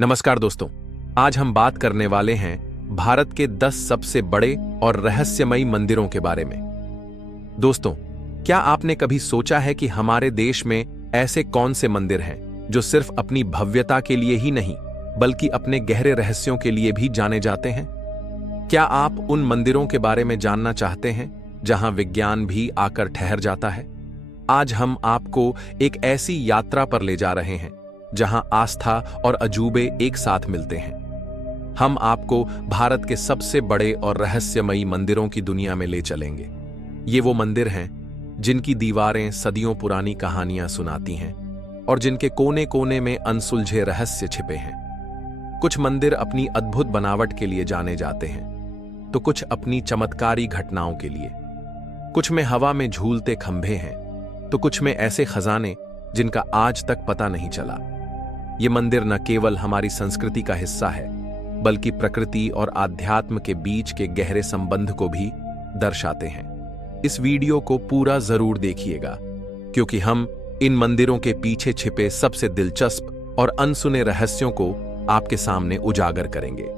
नमस्कार दोस्तों, आज हम बात करने वाले हैं भारत के 10 सबसे बड़े और रहस्यमयी मंदिरों के बारे में। दोस्तों, क्या आपने कभी सोचा है कि हमारे देश में ऐसे कौन से मंदिर हैं जो सिर्फ अपनी भव्यता के लिए ही नहीं बल्कि अपने गहरे रहस्यों के लिए भी जाने जाते हैं? क्या आप उन मंदिरों के बारे में जानना चाहते हैं जहां विज्ञान भी आकर ठहर जाता है? आज हम आपको एक ऐसी यात्रा पर ले जा रहे हैं जहां आस्था और अजूबे एक साथ मिलते हैं। हम आपको भारत के सबसे बड़े और रहस्यमयी मंदिरों की दुनिया में ले चलेंगे। ये वो मंदिर हैं जिनकी दीवारें सदियों पुरानी कहानियां सुनाती हैं और जिनके कोने कोने में अनसुलझे रहस्य छिपे हैं। कुछ मंदिर अपनी अद्भुत बनावट के लिए जाने जाते हैं, तो कुछ अपनी चमत्कारी घटनाओं के लिए। कुछ में हवा में झूलते खंभे हैं, तो कुछ में ऐसे खजाने जिनका आज तक पता नहीं चला। ये मंदिर न केवल हमारी संस्कृति का हिस्सा है, बल्कि प्रकृति और आध्यात्म के बीच के गहरे संबंध को भी दर्शाते हैं। इस वीडियो को पूरा जरूर देखिएगा, क्योंकि हम इन मंदिरों के पीछे छिपे सबसे दिलचस्प और अनसुने रहस्यों को आपके सामने उजागर करेंगे।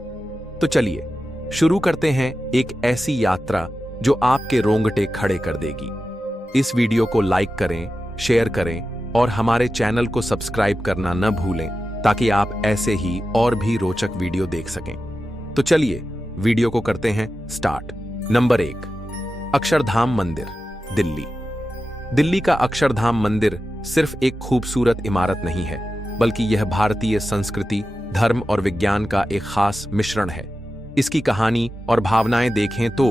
तो चलिए शुरू करते हैं एक ऐसी यात्रा जो आपके रोंगटे खड़े कर देगी। इस वीडियो को लाइक करें, शेयर करें और हमारे चैनल को सब्सक्राइब करना न भूलें, ताकि आप ऐसे ही और भी रोचक वीडियो देख सकें। तो चलिए वीडियो को करते हैं स्टार्ट। नंबर 1, अक्षरधाम मंदिर, दिल्ली। दिल्ली का अक्षरधाम मंदिर सिर्फ एक खूबसूरत इमारत नहीं है, बल्कि यह भारतीय संस्कृति, धर्म और विज्ञान का एक खास मिश्रण है। इसकी कहानी और भावनाएं देखें तो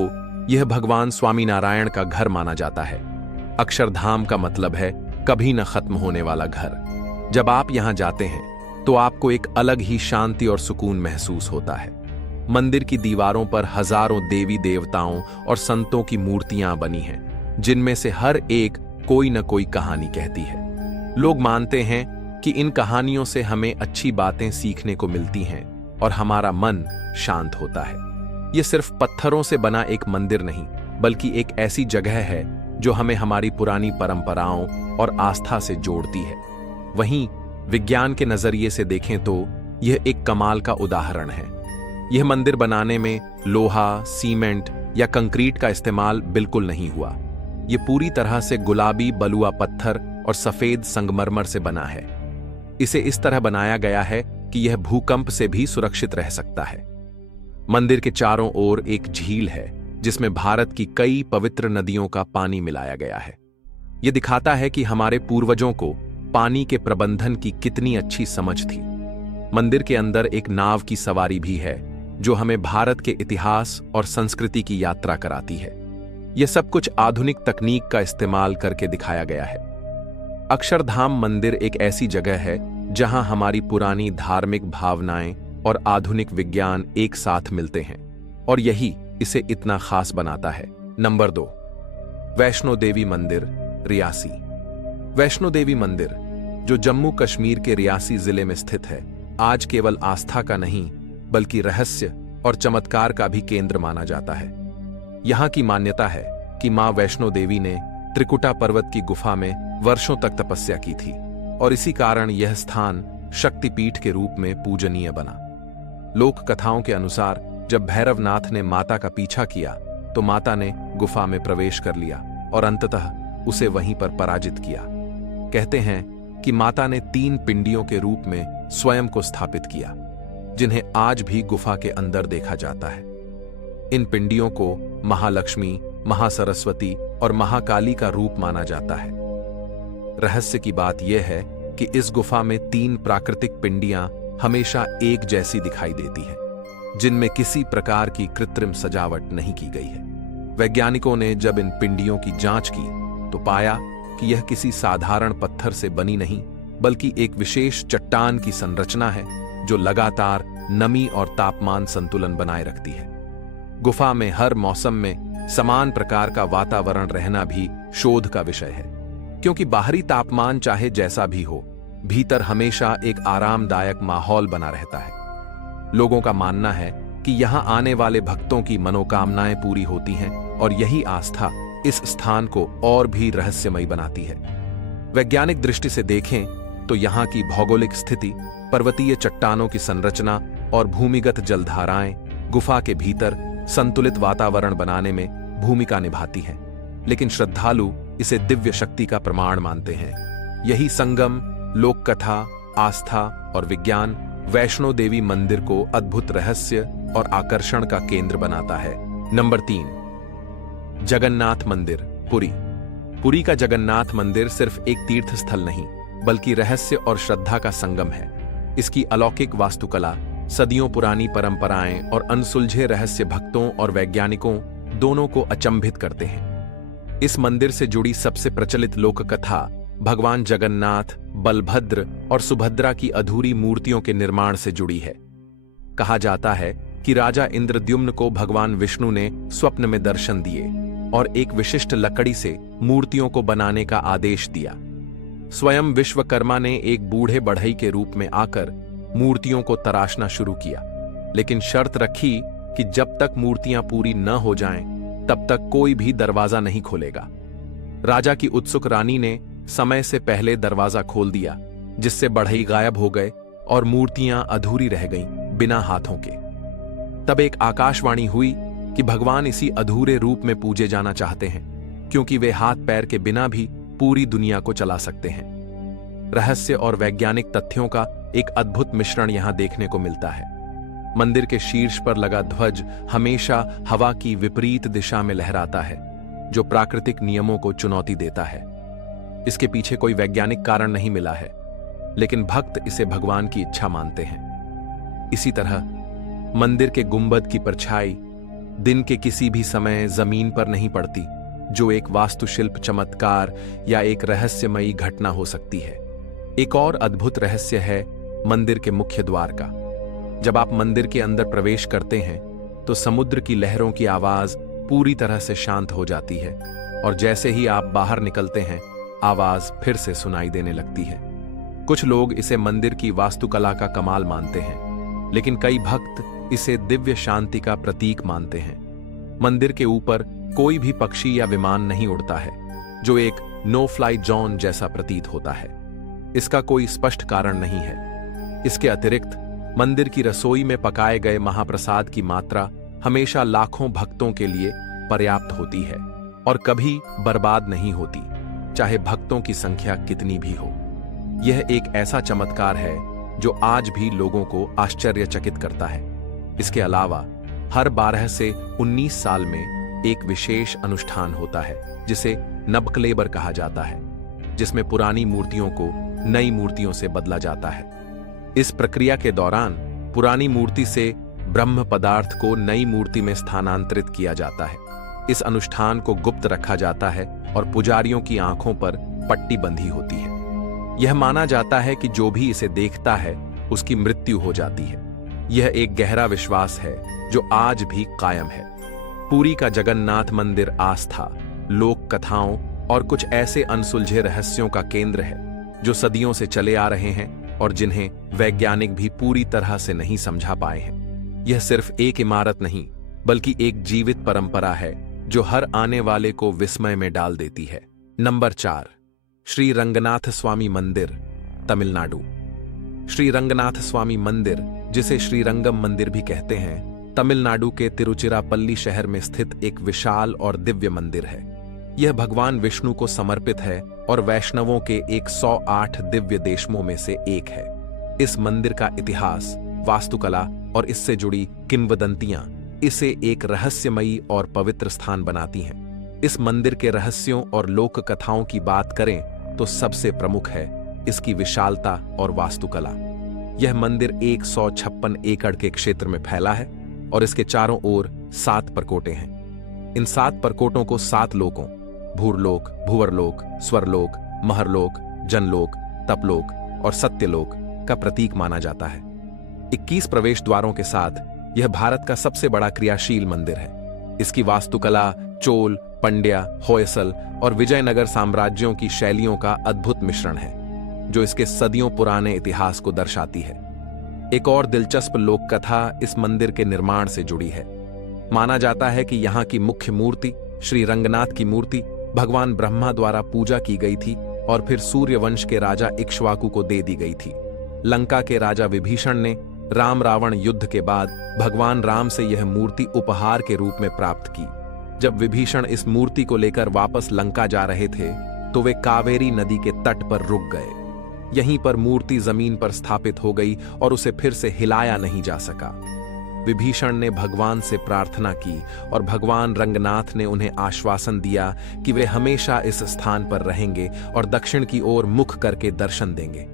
यह भगवान स्वामीनारायण का घर माना जाता है। अक्षरधाम का मतलब है कभी न खत्म होने वाला घर। जब आप यहां जाते हैं तो आपको एक अलग ही शांति और सुकून महसूस होता है। मंदिर की दीवारों पर हजारों देवी देवताओं और संतों की मूर्तियां बनी हैं, जिनमें से हर एक कोई न कोई कहानी कहती है। लोग मानते हैं कि इन कहानियों से हमें अच्छी बातें सीखने को मिलती हैं और हमारा मन शांत होता है। यह सिर्फ पत्थरों से बना एक मंदिर नहीं, बल्कि एक ऐसी जगह है जो हमें हमारी पुरानी परंपराओं और आस्था से जोड़ती है। वहीं विज्ञान के नजरिए से देखें तो यह एक कमाल का उदाहरण है। यह मंदिर बनाने में लोहा, सीमेंट या कंक्रीट का इस्तेमाल बिल्कुल नहीं हुआ। यह पूरी तरह से गुलाबी बलुआ पत्थर और सफेद संगमरमर से बना है। इसे इस तरह बनाया गया है कि यह भूकंप से भी सुरक्षित रह सकता है। मंदिर के चारों ओर एक झील है, जिसमें भारत की कई पवित्र नदियों का पानी मिलाया गया है। यह दिखाता है कि हमारे पूर्वजों को पानी के प्रबंधन की कितनी अच्छी समझ थी। मंदिर के अंदर एक नाव की सवारी भी है, जो हमें भारत के इतिहास और संस्कृति की यात्रा कराती है। यह सब कुछ आधुनिक तकनीक का इस्तेमाल करके दिखाया गया है। अक्षरधाम मंदिर एक ऐसी जगह है जहां हमारी पुरानी धार्मिक भावनाएं और आधुनिक विज्ञान एक साथ मिलते हैं, और यही इसे इतना खास बनाता है। नंबर 2, वैष्णो देवी मंदिर, रियासी। वैष्णो देवी मंदिर, जो जम्मू कश्मीर के रियासी जिले में स्थित है, आज केवल आस्था का नहीं बल्कि रहस्य और चमत्कार का भी केंद्र माना जाता है। यहां की मान्यता है कि मां वैष्णो देवी ने त्रिकुटा पर्वत की गुफा में वर्षों तक तपस्या की थी, और इसी कारण यह स्थान शक्तिपीठ के रूप में पूजनीय बना। लोक कथाओं के अनुसार जब भैरवनाथ ने माता का पीछा किया तो माता ने गुफा में प्रवेश कर लिया और अंततः उसे वहीं पर पराजित किया। कहते हैं कि माता ने 3 पिंडियों के रूप में स्वयं को स्थापित किया, जिन्हें आज भी गुफा के अंदर देखा जाता है। इन पिंडियों को महालक्ष्मी, महासरस्वती और महाकाली का रूप माना जाता है। रहस्य की बात यह है कि इस गुफा में 3 प्राकृतिक पिंडियां हमेशा एक जैसी दिखाई देती हैं, जिनमें किसी प्रकार की कृत्रिम सजावट नहीं की गई है। वैज्ञानिकों ने जब इन पिंडियों की जांच की तो पाया कि यह किसी साधारण पत्थर से बनी नहीं, बल्कि एक विशेष चट्टान की संरचना है जो लगातार नमी और तापमान संतुलन बनाए रखती है। गुफा में हर मौसम में समान प्रकार का वातावरण रहना भी शोध का विषय है, क्योंकि बाहरी तापमान चाहे जैसा भी हो, भीतर हमेशा एक आरामदायक माहौल बना रहता है। लोगों का मानना है कि यहां आने वाले भक्तों की मनोकामनाएं पूरी होती हैं, और यही आस्था इस स्थान को और भी रहस्यमयी बनाती है। वैज्ञानिक दृष्टि से देखें तो यहाँ की भौगोलिक स्थिति, पर्वतीय चट्टानों की संरचना और भूमिगत जलधाराएं गुफा के भीतर संतुलित वातावरण बनाने में भूमिका निभाती हैं। लेकिन श्रद्धालु इसे दिव्य शक्ति का प्रमाण मानते हैं। यही संगम लोक कथा, आस्था और विज्ञान वैष्णो देवी मंदिर को अद्भुत रहस्य और आकर्षण का केंद्र बनाता है। नंबर 3, जगन्नाथ मंदिर, पुरी। पुरी का जगन्नाथ मंदिर सिर्फ एक तीर्थ स्थल नहीं, बल्कि रहस्य और श्रद्धा का संगम है। इसकी अलौकिक वास्तुकला, सदियों पुरानी परंपराएं और अनसुलझे रहस्य भक्तों और वैज्ञानिकों दोनों को अचंभित करते हैं। इस मंदिर से जुड़ी सबसे प्रचलित लोक कथा भगवान जगन्नाथ, बलभद्र और सुभद्रा की अधूरी मूर्तियों के निर्माण से जुड़ी है। कहा जाता है कि राजा इंद्रद्युम्न को भगवान विष्णु ने स्वप्न में दर्शन दिए और एक विशिष्ट लकड़ी से मूर्तियों को बनाने का आदेश दिया। स्वयं विश्वकर्मा ने एक बूढ़े बढ़ई के रूप में आकर मूर्तियों को तराशना शुरू किया, लेकिन शर्त रखी कि जब तक मूर्तियां पूरी न हो जाएं, तब तक कोई भी दरवाजा नहीं खोलेगा। राजा की उत्सुक रानी ने समय से पहले दरवाजा खोल दिया, जिससे बढ़ई गायब हो गए और मूर्तियां अधूरी रह गईं बिना हाथों के। तब एक आकाशवाणी हुई कि भगवान इसी अधूरे रूप में पूजे जाना चाहते हैं, क्योंकि वे हाथ पैर के बिना भी पूरी दुनिया को चला सकते हैं। रहस्य और वैज्ञानिक तथ्यों का एक अद्भुत मिश्रण यहां देखने को मिलता है। मंदिर के शीर्ष पर लगा ध्वज हमेशा हवा की विपरीत दिशा में लहराता है, जो प्राकृतिक नियमों को चुनौती देता है। इसके पीछे कोई वैज्ञानिक कारण नहीं मिला है, लेकिन भक्त इसे भगवान की इच्छा मानते हैं। इसी तरह मंदिर के गुंबद की परछाई दिन के किसी भी समय जमीन पर नहीं पड़ती, जो एक वास्तुशिल्प चमत्कार या एक रहस्यमयी घटना हो सकती है। एक और अद्भुत रहस्य है मंदिर के मुख्य द्वार का। जब आप मंदिर के अंदर प्रवेश करते हैं, तो समुद्र की लहरों की आवाज पूरी तरह से शांत हो जाती है, और जैसे ही आप बाहर निकलते हैं, आवाज फिर से सुनाई देने लगती है। कुछ लोग इसे मंदिर की वास्तुकला का कमाल मानते हैं, लेकिन कई भक्त इसे दिव्य शांति का प्रतीक मानते हैं। मंदिर के ऊपर कोई भी पक्षी या विमान नहीं उड़ता है, जो एक नो फ्लाई जोन जैसा प्रतीत होता है। इसका कोई स्पष्ट कारण नहीं है। इसके अतिरिक्त मंदिर की रसोई में पकाए गए महाप्रसाद की मात्रा हमेशा लाखों भक्तों के लिए पर्याप्त होती है और कभी बर्बाद नहीं होती, चाहे भक्तों की संख्या कितनी भी हो। यह एक ऐसा चमत्कार है जो आज भी लोगों को आश्चर्यचकित करता है। इसके अलावा हर 12 से 19 साल में एक विशेष अनुष्ठान होता है, जिसे नबकलेबर कहा जाता है, जिसमें पुरानी मूर्तियों को नई मूर्तियों से बदला जाता है। इस प्रक्रिया के दौरान पुरानी मूर्ति से ब्रह्म पदार्थ को नई मूर्ति में स्थानांतरित किया जाता है। इस अनुष्ठान को गुप्त रखा जाता है और पुजारियों की आंखों पर पट्टी बंधी होती है। यह माना जाता है कि जो भी इसे देखता है, उसकी मृत्यु हो जाती है। यह एक गहरा विश्वास है जो आज भी कायम है। पुरी का जगन्नाथ मंदिर आस्था, लोक कथाओं और कुछ ऐसे अनसुलझे रहस्यों का केंद्र है, जो सदियों से चले आ रहे हैं और जिन्हें वैज्ञानिक भी पूरी तरह से नहीं समझा पाए हैं। यह सिर्फ एक इमारत नहीं, बल्कि एक जीवित परंपरा है जो हर आने वाले को विस्मय में डाल देती है। नंबर 4, श्री रंगनाथ स्वामी मंदिर, तमिलनाडु। श्री रंगनाथ स्वामी मंदिर, जिसे श्रीरंगम मंदिर भी कहते हैं, तमिलनाडु के तिरुचिरापल्ली शहर में स्थित एक विशाल और दिव्य मंदिर है। यह भगवान विष्णु को समर्पित है और वैष्णवों के 108 दिव्य देशमों में से एक है। इस मंदिर का इतिहास, वास्तुकला और इससे जुड़ी किंवदंतियां इसे एक रहस्यमयी और पवित्र स्थान बनाती हैं। इस मंदिर के रहस्यों और लोक कथाओं की बात करें तो सबसे प्रमुख है इसकी विशालता और वास्तुकला। यह मंदिर 156 एकड़ के क्षेत्र में फैला है और इसके चारों ओर 7 परकोटे हैं। इन 7 परकोटों को 7 लोकों, भूरलोक, भुवरलोक, स्वरलोक, महरलोक, जनलोक, तपलोक और सत्यलोक का प्रतीक माना जाता है। 21 प्रवेश द्वारों के साथ यह भारत का सबसे बड़ा क्रियाशील मंदिर है। इसकी वास्तुकला चोल, पंड्या, होयसल और विजयनगर साम्राज्यों की शैलियों का अद्भुत मिश्रण है, जो इसके सदियों पुराने इतिहास को दर्शाती है। एक और दिलचस्प लोक कथा इस मंदिर के निर्माण से जुड़ी है। माना जाता है कि यहाँ की मुख्य मूर्ति, श्री रंगनाथ की मूर्ति, भगवान ब्रह्मा द्वारा पूजा की गई थी और फिर सूर्यवंश के राजा इक्ष्वाकु को दे दी गई थी। लंका के राजा विभीषण ने राम रावण युद्ध के बाद भगवान राम से यह मूर्ति उपहार के रूप में प्राप्त की। जब विभीषण इस मूर्ति को लेकर वापस लंका जा रहे थे तो वे कावेरी नदी के तट पर रुक गए। यहीं पर मूर्ति जमीन पर स्थापित हो गई और उसे फिर से हिलाया नहीं जा सका। विभीषण ने भगवान से प्रार्थना की और भगवान रंगनाथ ने उन्हें आश्वासन दिया कि वे हमेशा इस स्थान पर रहेंगे और दक्षिण की ओर मुख करके दर्शन देंगे।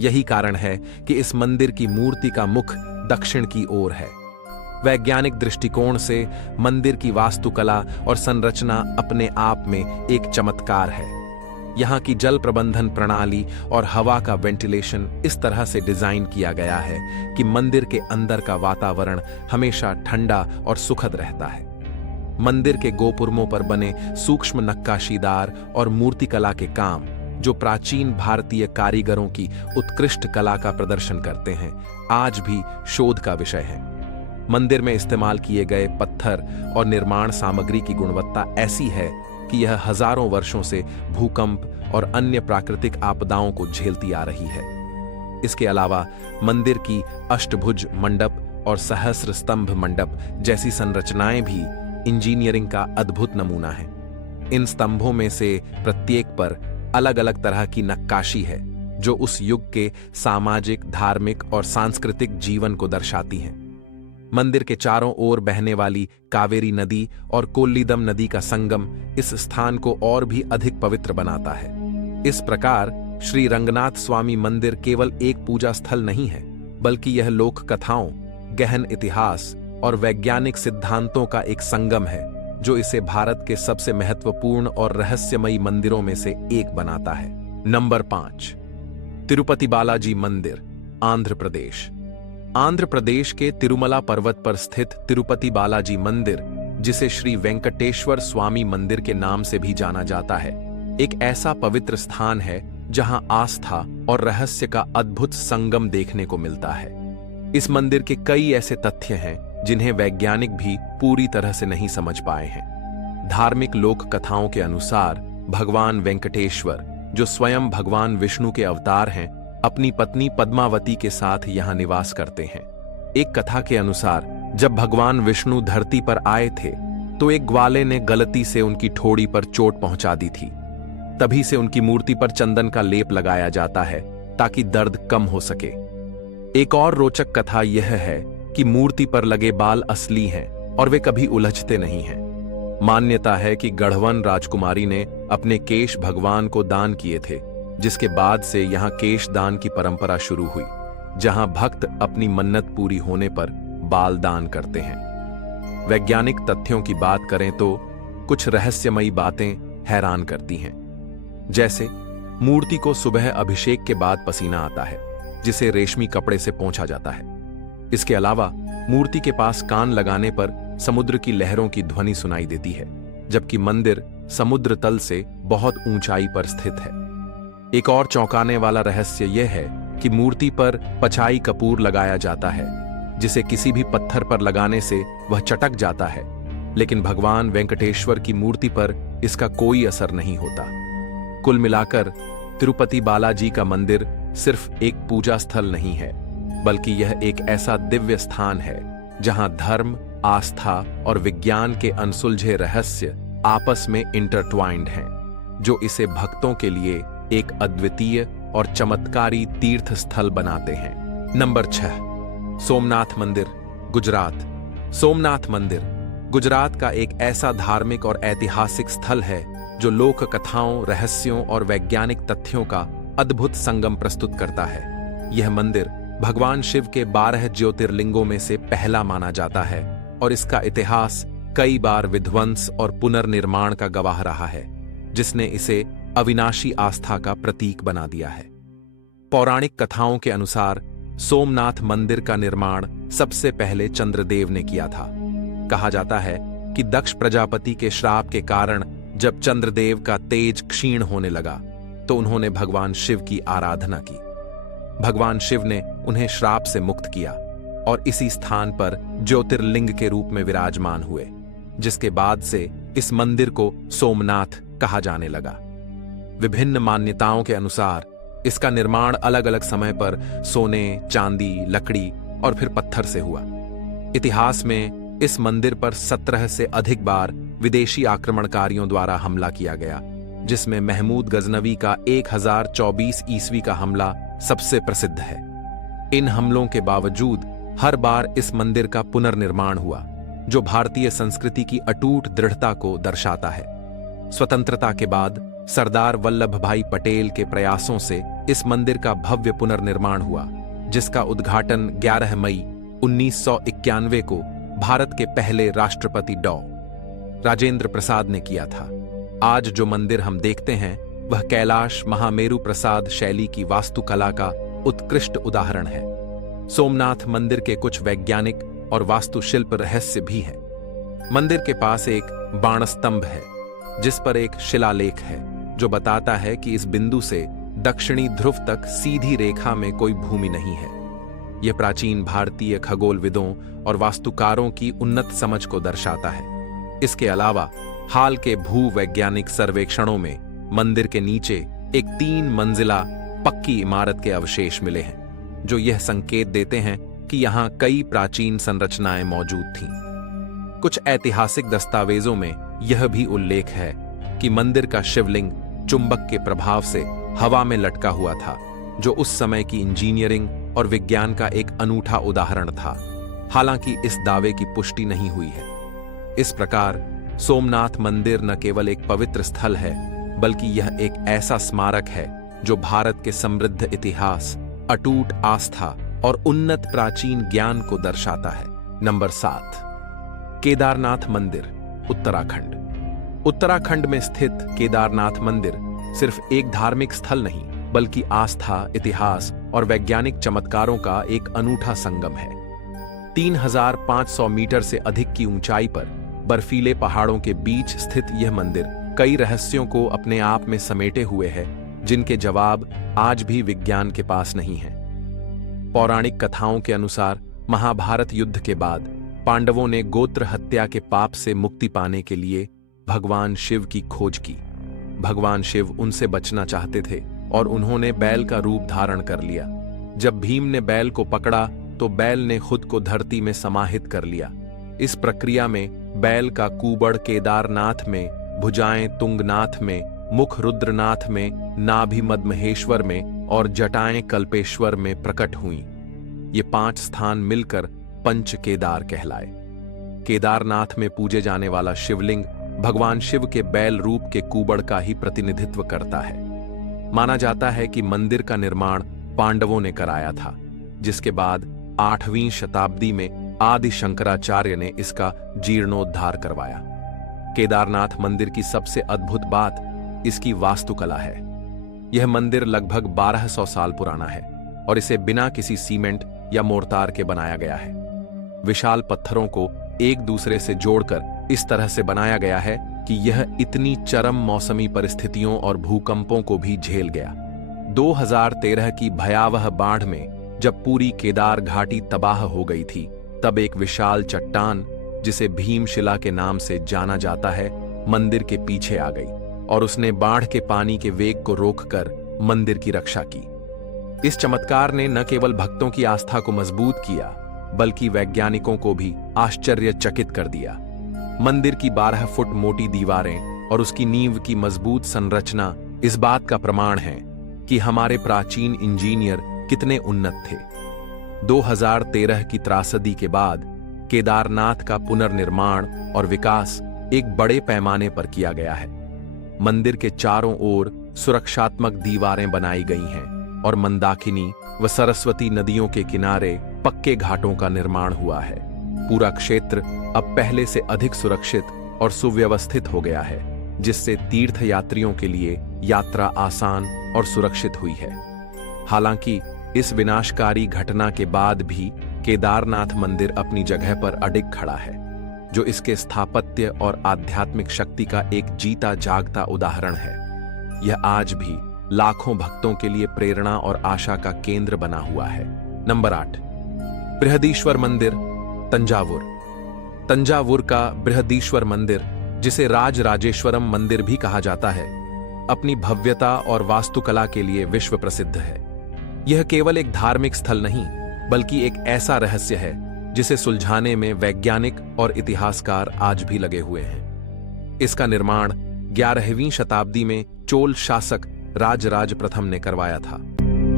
यही कारण है कि इस मंदिर की मूर्ति का मुख दक्षिण की ओर है। वैज्ञानिक दृष्टिकोण से मंदिर की वास्तुकला और संरचना अपने आप में एक चमत्कार है। यहाँ की जल प्रबंधन प्रणाली और हवा का वेंटिलेशन इस तरह से डिजाइन किया गया है कि मंदिर के अंदर का वातावरण हमेशा ठंडा और सुखद रहता है। मंदिर के गोपुरमों पर बने सूक्ष्म नक्काशीदार और मूर्तिकला के काम, जो प्राचीन भारतीय कारीगरों की उत्कृष्ट कला का प्रदर्शन करते हैं, आज भी शोध का विषय है। मंदिर में इस्तेमाल किए गए पत्थर और निर्माण सामग्री की गुणवत्ता ऐसी है कि यह हजारों वर्षों से भूकंप और अन्य प्राकृतिक आपदाओं को झेलती आ रही है। इसके अलावा मंदिर की अष्टभुज मंडप और सहस्र स्तंभ मंडप जैसी संरचनाएं भी इंजीनियरिंग का अद्भुत नमूना है। इन स्तंभों में से प्रत्येक पर अलग अलग तरह की नक्काशी है, जो उस युग के सामाजिक, धार्मिक और सांस्कृतिक जीवन को दर्शाती हैं। मंदिर के चारों ओर बहने वाली कावेरी नदी और कोल्लीदम नदी का संगम इस स्थान को और भी अधिक पवित्र बनाता है। इस प्रकार श्री रंगनाथ स्वामी मंदिर केवल एक पूजा स्थल नहीं है, बल्कि यह लोक कथाओं, गहन इतिहास और वैज्ञानिक सिद्धांतों का एक संगम है, जो इसे भारत के सबसे महत्वपूर्ण और रहस्यमयी मंदिरों में से एक बनाता है। नंबर 5, तिरुपति बालाजी मंदिर, आंध्र प्रदेश। आंध्र प्रदेश के तिरुमला पर्वत पर स्थित तिरुपति बालाजी मंदिर, जिसे श्री वेंकटेश्वर स्वामी मंदिर के नाम से भी जाना जाता है, एक ऐसा पवित्र स्थान है जहां आस्था और रहस्य का अद्भुत संगम देखने को मिलता है। इस मंदिर के कई ऐसे तथ्य हैं जिन्हें वैज्ञानिक भी पूरी तरह से नहीं समझ पाए हैं। धार्मिक लोक कथाओं के अनुसार भगवान वेंकटेश्वर, जो स्वयं भगवान विष्णु के अवतार हैं, अपनी पत्नी पद्मावती के साथ यहाँ निवास करते हैं। एक कथा के अनुसार जब भगवान विष्णु धरती पर आए थे तो एक ग्वाले ने गलती से उनकी ठोड़ी पर चोट पहुंचा दी थी। तभी से उनकी मूर्ति पर चंदन का लेप लगाया जाता है ताकि दर्द कम हो सके। एक और रोचक कथा यह है कि मूर्ति पर लगे बाल असली हैं और वे कभी उलझते नहीं हैं। मान्यता है कि गढ़वन राजकुमारी ने अपने केश भगवान को दान किए थे, जिसके बाद से यहाँ केश दान की परंपरा शुरू हुई, जहां भक्त अपनी मन्नत पूरी होने पर बाल दान करते हैं। वैज्ञानिक तथ्यों की बात करें तो कुछ रहस्यमयी बातें हैरान करती हैं। जैसे मूर्ति को सुबह अभिषेक के बाद पसीना आता है, जिसे रेशमी कपड़े से पोंछा जाता है। इसके अलावा मूर्ति के पास कान लगाने पर समुद्र की लहरों की ध्वनि सुनाई देती है, जबकि मंदिर समुद्र तल से बहुत ऊंचाई पर स्थित है। एक और चौंकाने वाला रहस्य यह है कि मूर्ति पर पचाई कपूर लगाया जाता है, जिसे किसी भी पत्थर पर लगाने से वह चटक जाता है, लेकिन भगवान वेंकटेश्वर की मूर्ति पर इसका कोई असर नहीं होता। कुल मिलाकर तिरुपति बालाजी का मंदिर सिर्फ एक पूजा स्थल नहीं है, बल्कि यह एक ऐसा दिव्य स्थान है जहां धर्म, आस्था और विज्ञान के अनसुलझे रहस्य आपस में इंटरट्वाइंड हैं, जो इसे भक्तों के लिए एक अद्वितीय और चमत्कारी तीर्थ स्थल बनाते हैं। नंबर 6, सोमनाथ मंदिर, गुजरात। सोमनाथ मंदिर गुजरात का एक ऐसा धार्मिक और ऐतिहासिक स्थल है जो लोक कथाओं, रहस्यों और वैज्ञानिक तथ्यों का अद्भुत संगम प्रस्तुत करता है। यह मंदिर भगवान शिव के 12 ज्योतिर्लिंगों में से पहला माना जाता है और इसका इतिहास कई बार विध्वंस और पुनर्निर्माण का गवाह रहा है, जिसने इसे अविनाशी आस्था का प्रतीक बना दिया है। पौराणिक कथाओं के अनुसार सोमनाथ मंदिर का निर्माण सबसे पहले चंद्रदेव ने किया था। कहा जाता है कि दक्ष प्रजापति के श्राप के कारण जब चंद्रदेव का तेज क्षीण होने लगा तो उन्होंने भगवान शिव की आराधना की। भगवान शिव ने उन्हें श्राप से मुक्त किया और इसी स्थान पर ज्योतिर्लिंग के रूप में विराजमान हुए, जिसके बाद से इस मंदिर को सोमनाथ कहा जाने लगा। विभिन्न मान्यताओं के अनुसार इसका निर्माण अलग अलग समय पर सोने, चांदी, लकड़ी और फिर पत्थर से हुआ। इतिहास में इस मंदिर पर 17 से अधिक बार विदेशी आक्रमणकारियों द्वारा हमला किया गया, जिसमें महमूद गजनवी का 1024 ईस्वी का हमला सबसे प्रसिद्ध है। इन हमलों के बावजूद हर बार इस मंदिर का पुनर्निर्माण हुआ, जो भारतीय संस्कृति की अटूट दृढ़ता को दर्शाता है। स्वतंत्रता के बाद सरदार वल्लभ भाई पटेल के प्रयासों से इस मंदिर का भव्य पुनर्निर्माण हुआ, जिसका उद्घाटन 11 मई 1991 को भारत के पहले राष्ट्रपति डॉ. राजेंद्र प्रसाद ने किया था। आज जो मंदिर हम देखते हैं वह कैलाश महामेरु प्रसाद शैली की वास्तुकला का उत्कृष्ट उदाहरण है। सोमनाथ मंदिर के कुछ वैज्ञानिक और वास्तुशिल्प रहस्य भी है। मंदिर के पास एक बाणस्तंभ है, जिस पर एक शिलालेख है जो बताता है कि इस बिंदु से दक्षिणी ध्रुव तक सीधी रेखा में कोई भूमि नहीं है। यह प्राचीन भारतीय खगोलविदों और वास्तुकारों की उन्नत समझ को दर्शाता है। इसके अलावा हाल के भूवैज्ञानिक सर्वेक्षणों में मंदिर के नीचे एक 3 मंजिला पक्की इमारत के अवशेष मिले हैं, जो यह संकेत देते हैं कि यहाँ कई प्राचीन संरचनाएं मौजूद थीं। कुछ ऐतिहासिक दस्तावेजों में यह भी उल्लेख है कि मंदिर का शिवलिंग चुंबक के प्रभाव से हवा में लटका हुआ था, जो उस समय की इंजीनियरिंग और विज्ञान का एक अनूठा उदाहरण था। हालांकि इस दावे की पुष्टि नहीं हुई है। इस प्रकार सोमनाथ मंदिर न केवल एक पवित्र स्थल है, बल्कि यह एक ऐसा स्मारक है जो भारत के समृद्ध इतिहास, अटूट आस्था और उन्नत प्राचीन ज्ञान को दर्शाता है। नंबर 7, केदारनाथ मंदिर, उत्तराखंड। उत्तराखंड में स्थित केदारनाथ मंदिर सिर्फ एक धार्मिक स्थल नहीं, बल्कि आस्था, इतिहास और वैज्ञानिक चमत्कारों का एक अनूठा संगम है। 3500 मीटर से अधिक की ऊंचाई पर बर्फीले पहाड़ों के बीच स्थित यह मंदिर कई रहस्यों को अपने आप में समेटे हुए है, जिनके जवाब आज भी विज्ञान के पास नहीं है। पौराणिक कथाओं के अनुसार महाभारत युद्ध के बाद पांडवों ने गोत्र हत्या के पाप से मुक्ति पाने के लिए भगवान शिव की खोज की। भगवान शिव उनसे बचना चाहते थे और उन्होंने बैल का रूप धारण कर लिया। जब भीम ने बैल को पकड़ा तो बैल ने खुद को धरती में समाहित कर लिया। इस प्रक्रिया में बैल का कूबड़ केदारनाथ में, भुजाएं तुंगनाथ में, मुख रुद्रनाथ में, नाभि मदमहेश्वर में और जटाएं कल्पेश्वर में प्रकट हुईं। ये 5 स्थान मिलकर पंच केदार कहलाए। केदारनाथ में पूजे जाने वाला शिवलिंग भगवान शिव के बैल रूप के कूबड़ का ही प्रतिनिधित्व करता है। माना जाता है कि मंदिर का निर्माण पांडवों ने कराया था, जिसके बाद 8वीं शताब्दी में आदि शंकराचार्य ने इसका जीर्णोद्धार करवाया। केदारनाथ मंदिर की सबसे अद्भुत बात इसकी वास्तुकला है। यह मंदिर लगभग 1200 साल पुराना है और इसे बिना किसी सीमेंट या मोर्टार के बनाया गया है। विशाल पत्थरों को एक दूसरे से जोड़कर इस तरह से बनाया गया है कि यह इतनी चरम मौसमी परिस्थितियों और भूकंपों को भी झेल गया। 2013 की भयावह बाढ़ में जब पूरी केदार घाटी तबाह हो गई थी, तब एक विशाल चट्टान, जिसे भीमशिला के नाम से जाना जाता है, मंदिर के पीछे आ गई और उसने बाढ़ के पानी के वेग को रोककर मंदिर की रक्षा की। इस चमत्कार ने न केवल भक्तों की आस्था को मजबूत किया, बल्कि वैज्ञानिकों को भी आश्चर्यचकित कर दिया। मंदिर की 12 फुट मोटी दीवारें और उसकी नींव की मजबूत संरचना इस बात का प्रमाण है कि हमारे प्राचीन इंजीनियर कितने उन्नत थे। 2013 की त्रासदी के बाद केदारनाथ का पुनर्निर्माण और विकास एक बड़े पैमाने पर किया गया है। मंदिर के चारों ओर सुरक्षात्मक दीवारें बनाई गई हैं और मंदाकिनी व सरस्वती नदियों के किनारे पक्के घाटों का निर्माण हुआ है। पूरा क्षेत्र अब पहले से अधिक सुरक्षित और सुव्यवस्थित हो गया है, जिससे तीर्थयात्रियों के लिए यात्रा आसान और सुरक्षित हुई है। हालांकि इस विनाशकारी घटना के बाद भी केदारनाथ मंदिर अपनी जगह पर अडिग खड़ा है, जो इसके स्थापत्य और आध्यात्मिक शक्ति का एक जीता जागता उदाहरण है। यह आज भी लाखों भक्तों के लिए प्रेरणा और आशा का केंद्र बना हुआ है। नंबर 8, बृहदीश्वर मंदिर, तंजावुर। तंजावुर का बृहदीश्वर मंदिर, जिसे राजराजेश्वरम मंदिर भी कहा जाता है, अपनी भव्यता और वास्तुकला के लिए विश्व प्रसिद्ध है। यह केवल एक धार्मिक स्थल नहीं, बल्कि एक ऐसा रहस्य है जिसे सुलझाने में वैज्ञानिक और इतिहासकार आज भी लगे हुए हैं। इसका निर्माण 11वीं शताब्दी में चोल शासक राजराज प्रथम ने करवाया था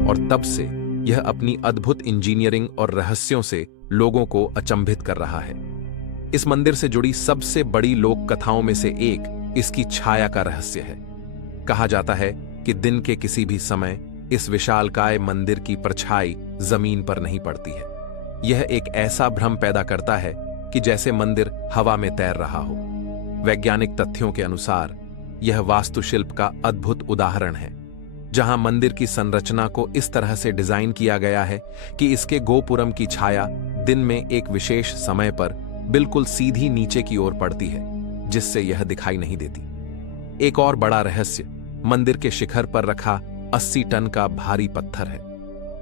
और तब से यह अपनी अद्भुत इंजीनियरिंग और रहस्यों से लोगों को अचंभित कर रहा है। इस मंदिर से जुड़ी सबसे बड़ी लोक कथाओं में से एक इसकी छाया का रहस्य है। कहा जाता है कि दिन के किसी भी समय इस विशालकाय मंदिर की परछाई जमीन पर नहीं पड़ती है। यह एक ऐसा भ्रम पैदा करता है कि जैसे मंदिर हवा में तैर रहा हो। वैज्ञानिक तथ्यों के अनुसार यह वास्तुशिल्प का अद्भुत उदाहरण है, जहां मंदिर की संरचना को इस तरह से डिजाइन किया गया है कि इसके गोपुरम की छाया दिन में एक विशेष समय पर बिल्कुल सीधी नीचे की ओर पड़ती है, जिससे यह दिखाई नहीं देती। एक और बड़ा रहस्य मंदिर के शिखर पर रखा 80 टन का भारी पत्थर है।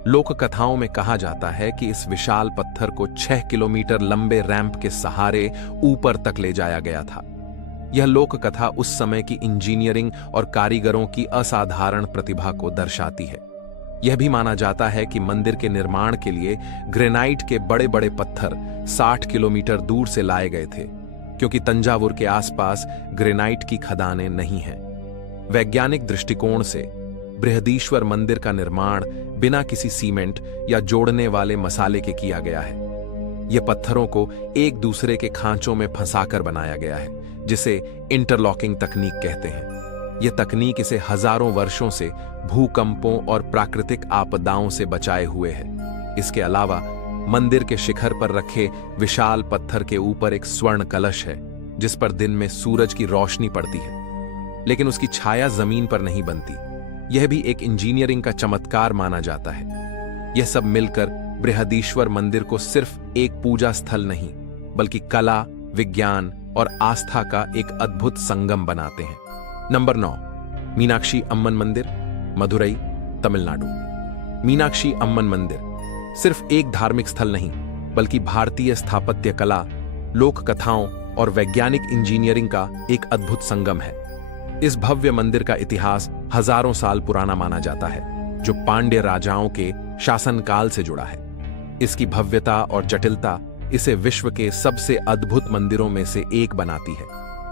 लोक कथाओं में कहा जाता है कि इस विशाल पत्थर को 6 किलोमीटर लंबे रैंप के सहारे ऊपर तक ले जाया गया था। यह लोक कथा उस समय की इंजीनियरिंग और कारीगरों की असाधारण प्रतिभा को दर्शाती है। यह भी माना जाता है कि मंदिर के निर्माण के लिए ग्रेनाइट के बड़े बड़े पत्थर 60 किलोमीटर दूर से लाए गए थे, क्योंकि तंजावुर के आसपास ग्रेनाइट की खदानें नहीं हैं। वैज्ञानिक दृष्टिकोण से बृहदीश्वर मंदिर का निर्माण बिना किसी सीमेंट या जोड़ने वाले मसाले के किया गया है। यह पत्थरों को एक दूसरे के खांचों में फंसाकर बनाया गया है, जिसे इंटरलॉकिंग तकनीक कहते हैं। यह तकनीक इसे हजारों वर्षों से भूकंपों और प्राकृतिक आपदाओं से बचाए हुए है। इसके अलावा मंदिर के शिखर पर रखे विशाल पत्थर के ऊपर एक स्वर्ण कलश है, जिस पर दिन में सूरज की रोशनी पड़ती है, लेकिन उसकी छाया जमीन पर नहीं बनती। यह भी एक इंजीनियरिंग का चमत्कार माना जाता है। यह सब मिलकर बृहदीश्वर मंदिर को सिर्फ एक पूजा स्थल नहीं, बल्कि कला, विज्ञान और आस्था का एक अद्भुत संगम बनाते हैं। नंबर 9, मीनाक्षी अम्मन मंदिर, मदुरई, तमिलनाडु। मीनाक्षी अम्मन मंदिर सिर्फ एक धार्मिक स्थल नहीं, बल्कि भारतीय स्थापत्य कला, लोक कथाओं और वैज्ञानिक इंजीनियरिंग का एक अद्भुत संगम है। इस भव्य मंदिर का इतिहास हजारों साल पुराना माना जाता है, जो पांड्य राजाओं के शासनकाल से जुड़ा है। इसकी भव्यता और जटिलता इसे विश्व के सबसे अद्भुत मंदिरों में से एक बनाती है।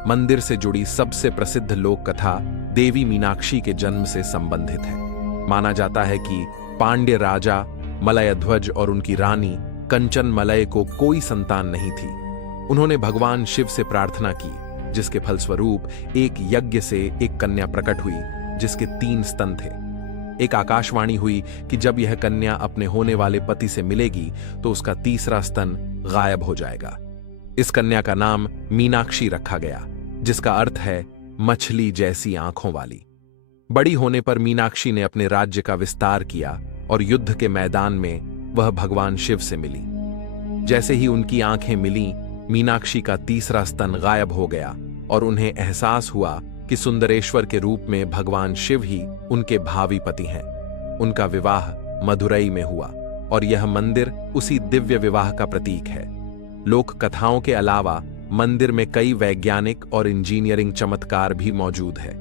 मंदिर से जुड़ी सबसे प्रसिद्ध लोक कथा देवी मीनाक्षी के जन्म से संबंधित है। माना जाता है कि पांड्य राजा मलयध्वज और उनकी रानी कंचन मलय को कोई संतान नहीं थी। उन्होंने भगवान शिव से प्रार्थना की, जिसके फलस्वरूप एक यज्ञ से एक कन्या प्रकट हुई, जिसके 3 स्तन थे। एक आकाशवाणी हुई कि जब यह कन्या अपने होने वाले पति से मिलेगी तो उसका तीसरा स्तन गायब हो जाएगा। इस कन्या का नाम मीनाक्षी रखा गया, जिसका अर्थ है मछली जैसी आंखों वाली। बड़ी होने पर मीनाक्षी ने अपने राज्य का विस्तार किया और युद्ध के मैदान में वह भगवान शिव से मिली। जैसे ही उनकी आंखें मिली, मीनाक्षी का तीसरा स्तन गायब हो गया और उन्हें एहसास हुआ कि सुंदरेश्वर के रूप में भगवान शिव ही उनके भावी पति हैं। उनका विवाह मदुरई में हुआ और यह मंदिर उसी दिव्य विवाह का प्रतीक है। लोक कथाओं के अलावा मंदिर में कई वैज्ञानिक और इंजीनियरिंग चमत्कार भी मौजूद है।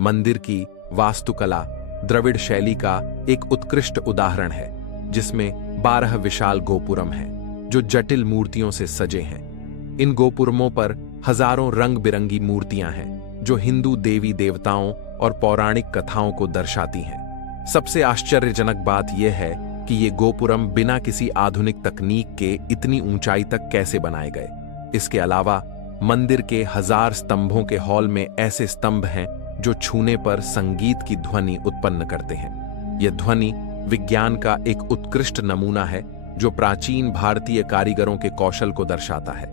मंदिर की वास्तुकला द्रविड़ शैली का एक उत्कृष्ट उदाहरण है, जिसमें 12 विशाल गोपुरम हैं, जो जटिल मूर्तियों से सजे हैं। इन गोपुरमों पर हजारों रंग बिरंगी मूर्तियां हैं, जो हिंदू देवी देवताओं और पौराणिक कथाओं को दर्शाती हैं। सबसे आश्चर्यजनक बात यह है कि ये गोपुरम बिना किसी आधुनिक तकनीक के इतनी ऊंचाई तक कैसे बनाए गए। इसके अलावा मंदिर के 1000 स्तंभों के हॉल में ऐसे स्तंभ हैं जो छूने पर संगीत की ध्वनि उत्पन्न करते हैं। यह ध्वनि विज्ञान का एक उत्कृष्ट नमूना है, जो प्राचीन भारतीय कारीगरों के कौशल को दर्शाता है।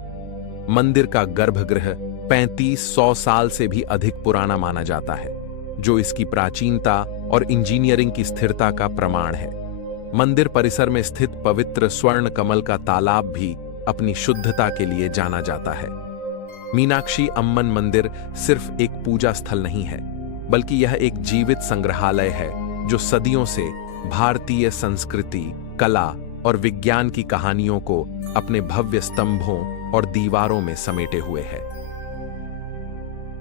मंदिर का गर्भगृह 3500 साल से भी अधिक पुराना माना जाता है, जो इसकी प्राचीनता और इंजीनियरिंग की स्थिरता का प्रमाण है। मंदिर परिसर में स्थित पवित्र स्वर्ण कमल का तालाब भी अपनी शुद्धता के लिए जाना जाता है। मीनाक्षी अम्मन मंदिर सिर्फ एक पूजा स्थल नहीं है, बल्कि यह एक जीवित संग्रहालय है, जो सदियों से भारतीय संस्कृति, कला और विज्ञान की कहानियों को अपने भव्य स्तंभों और दीवारों में समेटे हुए है।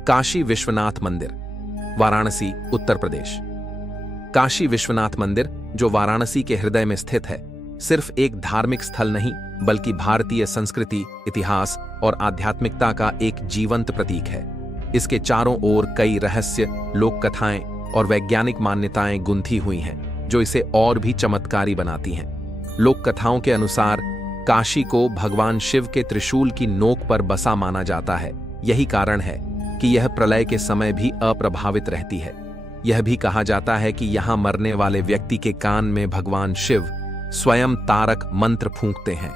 काशी विश्वनाथ मंदिर, वाराणसी, उत्तर प्रदेश। काशी विश्वनाथ मंदिर, जो वाराणसी के हृदय में स्थित है, सिर्फ एक धार्मिक स्थल नहीं बल्कि भारतीय संस्कृति, इतिहास और आध्यात्मिकता का एक जीवंत प्रतीक है। इसके चारों ओर कई रहस्य, लोक कथाएं और वैज्ञानिक मान्यताएं गुंथी हुई हैं, जो इसे और भी चमत्कारी बनाती हैं। लोक कथाओं के अनुसार काशी को भगवान शिव के त्रिशूल की नोक पर बसा माना जाता है। यही कारण है कि यह प्रलय के समय भी अप्रभावित रहती है। यह भी कहा जाता है कि यहां मरने वाले व्यक्ति के कान में भगवान शिव स्वयं तारक मंत्र फूंकते हैं,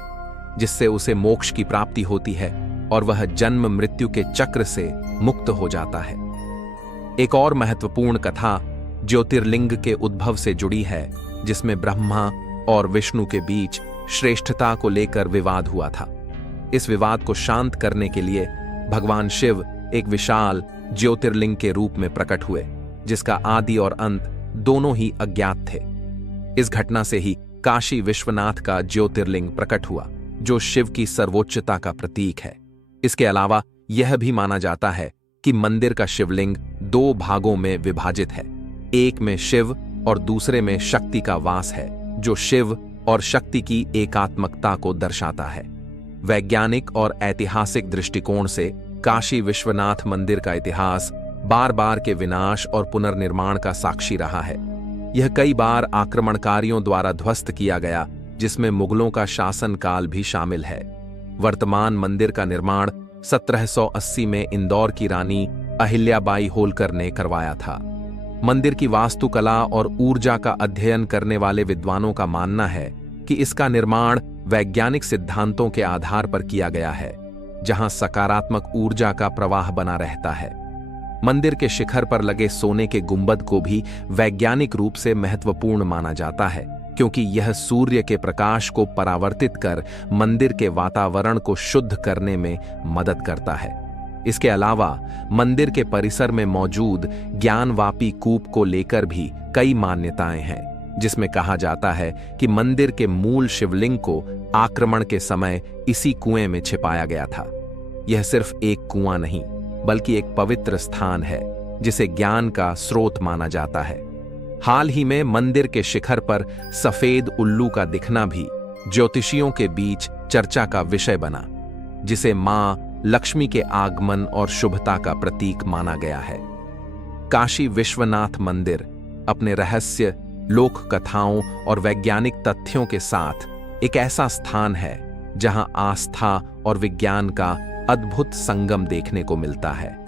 जिससे उसे मोक्ष की प्राप्ति होती है और वह जन्म मृत्यु के चक्र से मुक्त हो जाता है। एक और महत्वपूर्ण कथा ज्योतिर्लिंग के उद्भव से जुड़ी है, जिसमें ब्रह्मा और विष्णु के बीच श्रेष्ठता को लेकर विवाद हुआ था। इस विवाद को शांत करने के लिए भगवान शिव एक विशाल ज्योतिर्लिंग के रूप में प्रकट हुए, जिसका आदि और अंत दोनों ही अज्ञात थे। इस घटना से ही काशी विश्वनाथ का ज्योतिर्लिंग प्रकट हुआ, जो शिव की सर्वोच्चता का प्रतीक है। इसके अलावा यह भी माना जाता है कि मंदिर का शिवलिंग दो भागों में विभाजित है। एक में शिव और दूसरे में शक्ति का वास है, जो शिव और शक्ति की एकात्मकता को दर्शाता है। वैज्ञानिक और ऐतिहासिक दृष्टिकोण से काशी विश्वनाथ मंदिर का इतिहास बार बार के विनाश और पुनर्निर्माण का साक्षी रहा है। यह कई बार आक्रमणकारियों द्वारा ध्वस्त किया गया, जिसमें मुगलों का शासनकाल भी शामिल है। वर्तमान मंदिर का निर्माण 1780 में इंदौर की रानी अहिल्याबाई होलकर ने करवाया था। मंदिर की वास्तुकला और ऊर्जा का अध्ययन करने वाले विद्वानों का मानना है कि इसका निर्माण वैज्ञानिक सिद्धांतों के आधार पर किया गया है, जहां सकारात्मक ऊर्जा का प्रवाह बना रहता है। मंदिर के शिखर पर लगे सोने के गुंबद को भी वैज्ञानिक रूप से महत्वपूर्ण माना जाता है, क्योंकि यह सूर्य के प्रकाश को परावर्तित कर मंदिर के वातावरण को शुद्ध करने में मदद करता है। इसके अलावा मंदिर के परिसर में मौजूद ज्ञानवापी कूप को लेकर भी कई मान्यताएं हैं, जिसमें कहा जाता है कि मंदिर के मूल शिवलिंग को आक्रमण के समय इसी कुएं में छिपाया गया था। यह सिर्फ एक कुआं नहीं बल्कि एक पवित्र स्थान है, जिसे ज्ञान का स्रोत माना जाता है। हाल ही में मंदिर के शिखर पर सफेद उल्लू का दिखना भी ज्योतिषियों के बीच चर्चा का विषय बना, जिसे मां लक्ष्मी के आगमन और शुभता का प्रतीक माना गया है। काशी विश्वनाथ मंदिर अपने रहस्य, लोक कथाओं और वैज्ञानिक तथ्यों के साथ एक ऐसा स्थान है जहां आस्था और विज्ञान का अद्भुत संगम देखने को मिलता है।